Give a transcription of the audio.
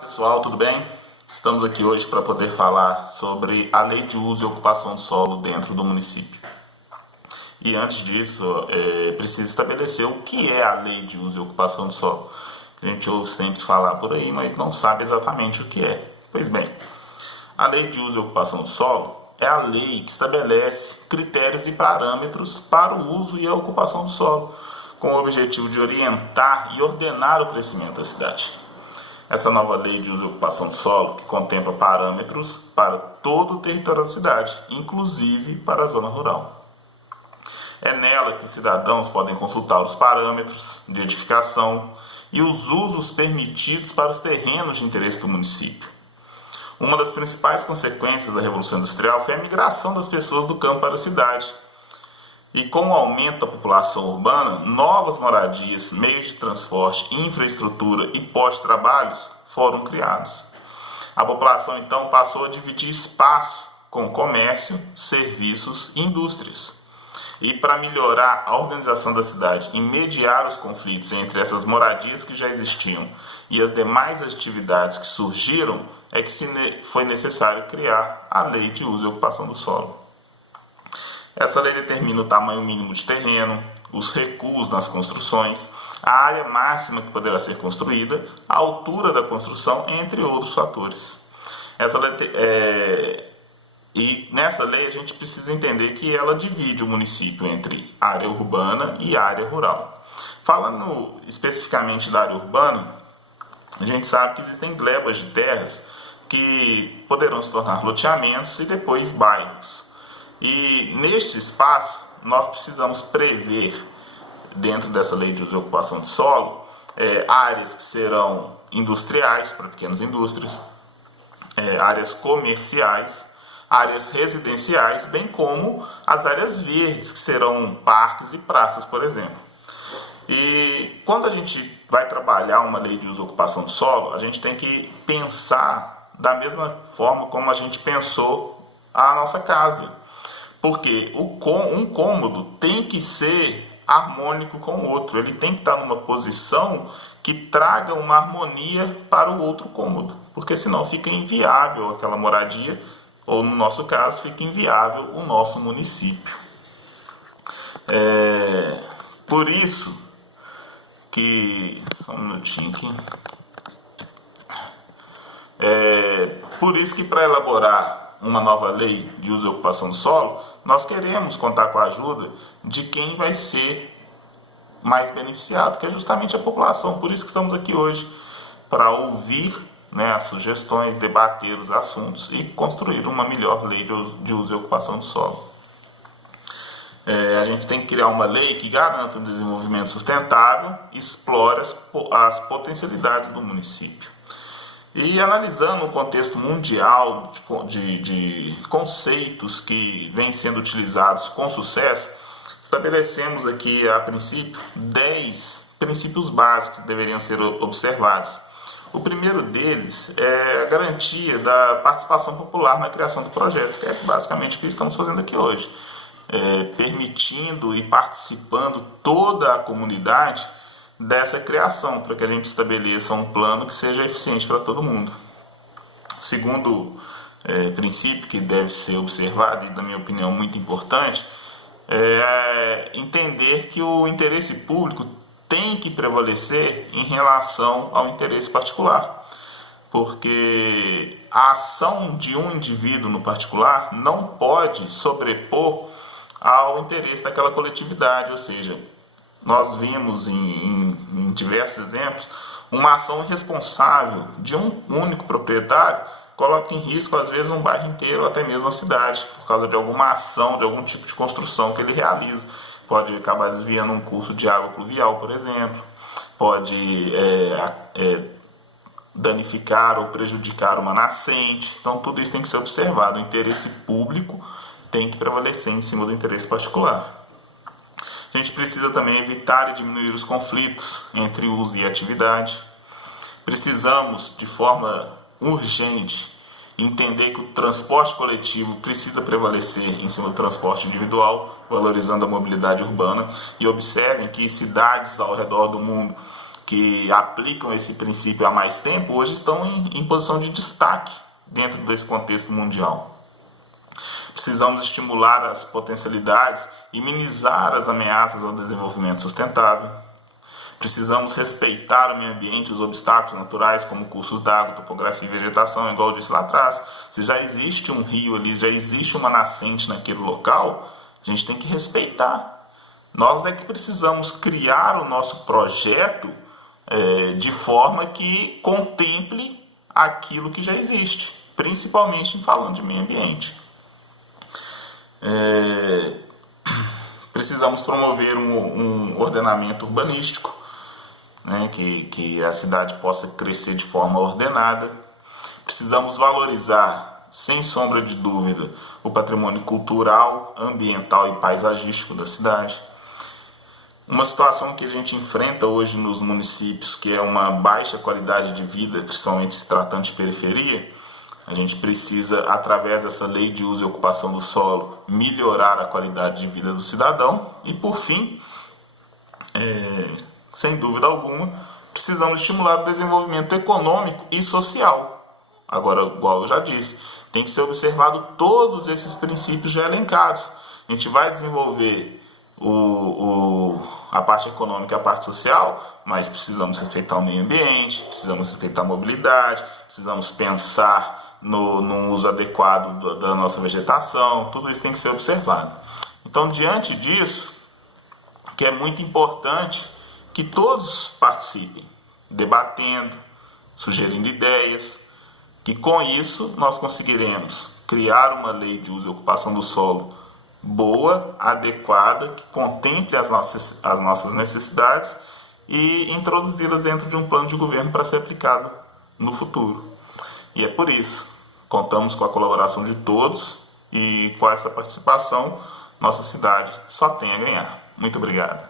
Pessoal, tudo bem? Estamos aqui hoje para poder falar sobre a Lei de Uso e Ocupação do Solo dentro do município. E antes disso, preciso estabelecer o que é a Lei de Uso e Ocupação do Solo. A gente ouve sempre falar por aí, mas não sabe exatamente o que é. Pois bem, a Lei de Uso e Ocupação do Solo é a lei que estabelece critérios e parâmetros para o uso e a ocupação do solo, com o objetivo de orientar e ordenar o crescimento da cidade. Essa nova lei de uso e ocupação do solo, que contempla parâmetros para todo o território da cidade, inclusive para a zona rural. É nela que cidadãos podem consultar os parâmetros de edificação e os usos permitidos para os terrenos de interesse do município. Uma das principais consequências da Revolução Industrial foi a migração das pessoas do campo para a cidade. E com o aumento da população urbana, novas moradias, meios de transporte, infraestrutura e pós-trabalhos foram criados. A população então passou a dividir espaço com comércio, serviços e indústrias. E para melhorar a organização da cidade e mediar os conflitos entre essas moradias que já existiam e as demais atividades que surgiram, é que foi necessário criar a Lei de Uso e Ocupação do Solo. Essa lei determina o tamanho mínimo de terreno, os recuos nas construções, a área máxima que poderá ser construída, a altura da construção, entre outros fatores. E nessa lei a gente precisa entender que ela divide o município entre área urbana e área rural. Falando especificamente da área urbana, a gente sabe que existem glebas de terras que poderão se tornar loteamentos e depois bairros. E neste espaço, nós precisamos prever, dentro dessa lei de uso e ocupação de solo, áreas que serão industriais, para pequenas indústrias, áreas comerciais, áreas residenciais, bem como as áreas verdes, que serão parques e praças, por exemplo. E quando a gente vai trabalhar uma lei de uso e ocupação do solo, a gente tem que pensar da mesma forma como a gente pensou a nossa casa. Porque um cômodo tem que ser harmônico com o outro. Ele tem que estar numa posição que traga uma harmonia para o outro cômodo. Porque senão fica inviável aquela moradia, ou no nosso caso, fica inviável o nosso município. Por isso que... Só um minutinho aqui. Por isso que para elaborar uma nova lei de uso e ocupação do solo, nós queremos contar com a ajuda de quem vai ser mais beneficiado, que é justamente a população. Por isso que estamos aqui hoje, para ouvir, as sugestões, debater os assuntos e construir uma melhor lei de uso e ocupação do solo. A gente tem que criar uma lei que garanta o desenvolvimento sustentável e explore as potencialidades do município. E analisando o contexto mundial de conceitos que vêm sendo utilizados com sucesso, estabelecemos aqui, a princípio, 10 princípios básicos que deveriam ser observados. O primeiro deles é a garantia da participação popular na criação do projeto, que é basicamente o que estamos fazendo aqui hoje, permitindo e participando toda a comunidade dessa criação, para que a gente estabeleça um plano que seja eficiente para todo mundo. O segundo princípio que deve ser observado, e na minha opinião muito importante, é entender que o interesse público tem que prevalecer em relação ao interesse particular, porque a ação de um indivíduo no particular não pode sobrepor ao interesse daquela coletividade, ou seja, nós vimos em diversos exemplos, uma ação irresponsável de um único proprietário coloca em risco, às vezes, um bairro inteiro, ou até mesmo a cidade, por causa de alguma ação, de algum tipo de construção que ele realiza. Pode acabar desviando um curso de água pluvial, por exemplo, pode danificar ou prejudicar uma nascente. Então, tudo isso tem que ser observado. O interesse público tem que prevalecer em cima do interesse particular. A gente precisa também evitar e diminuir os conflitos entre uso e atividade. Precisamos, de forma urgente, entender que o transporte coletivo precisa prevalecer em cima do transporte individual, valorizando a mobilidade urbana. E observem que cidades ao redor do mundo que aplicam esse princípio há mais tempo, hoje estão em posição de destaque dentro desse contexto mundial. Precisamos estimular as potencialidades e minimizar as ameaças ao desenvolvimento sustentável. Precisamos respeitar o meio ambiente, os obstáculos naturais, como cursos d'água, topografia e vegetação, igual eu disse lá atrás. Se já existe um rio ali, já existe uma nascente naquele local, a gente tem que respeitar. Nós é que precisamos criar o nosso projeto de forma que contemple aquilo que já existe, principalmente falando de meio ambiente. Precisamos promover um ordenamento urbanístico, né, que a cidade possa crescer de forma ordenada. Precisamos valorizar, sem sombra de dúvida, o patrimônio cultural, ambiental e paisagístico da cidade. Uma situação que a gente enfrenta hoje nos municípios, que é uma baixa qualidade de vida, principalmente se tratando de periferia, a gente precisa, através dessa lei de uso e ocupação do solo, melhorar a qualidade de vida do cidadão. E, por fim, sem dúvida alguma, precisamos estimular o desenvolvimento econômico e social. Agora, igual eu já disse, tem que ser observado todos esses princípios já elencados. A gente vai desenvolver a parte econômica e a parte social, mas precisamos respeitar o meio ambiente, precisamos respeitar a mobilidade, precisamos pensar no uso adequado da nossa vegetação. Tudo isso tem que ser observado. Então, diante disso, que é muito importante que todos participem, debatendo, sugerindo ideias, que com isso nós conseguiremos criar uma lei de uso e ocupação do solo boa, adequada, que contemple as nossas necessidades e introduzi-las dentro de um plano de governo para ser aplicado no futuro. E é por isso, contamos com a colaboração de todos e com essa participação, nossa cidade só tem a ganhar. Muito obrigado.